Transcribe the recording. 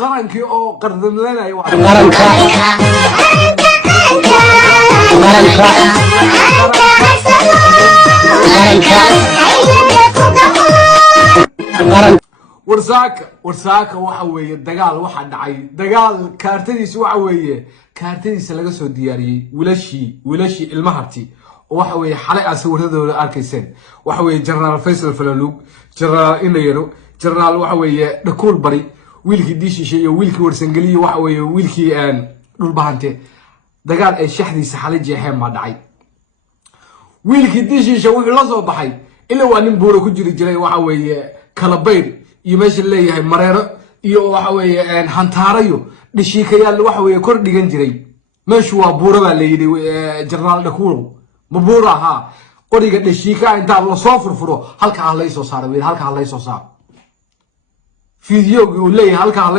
qarankii oo qardamleynaya warsaaka waxa weeye dagaal waxa dhacay dagaal kaartadiisa waxa weeye kaartadiisa laga soo diyaariyay wiilashii ilmaharti waxa weeye xalay asawradooda arkayseen waxa weeye General Faisal Falalug General Inayro General waxa weeye dhakuul bari wiilkii dishishe iyo wiilkii warsangaliye waxa weeye wiilkii dhul bahante dagaal ay shaxdiisa xalay jeexeen ma dhacay wiilkii dishishe wuxuu la soo baxay ilaa waa nin buuro ku jiray waxa weeye kala bayr iyo meesha leeyahay mareero iyo waxa weeye hantaarayo dhishiikayaal waxa weeye kor dhigan jiray meeshu waa buuro baa leeyahay General dhakuul مبورة ها قرية الشيكا انت الله صافر فرو هلك على ليسو صار وين هلك على ليسو صار فيديو يقول لي هلك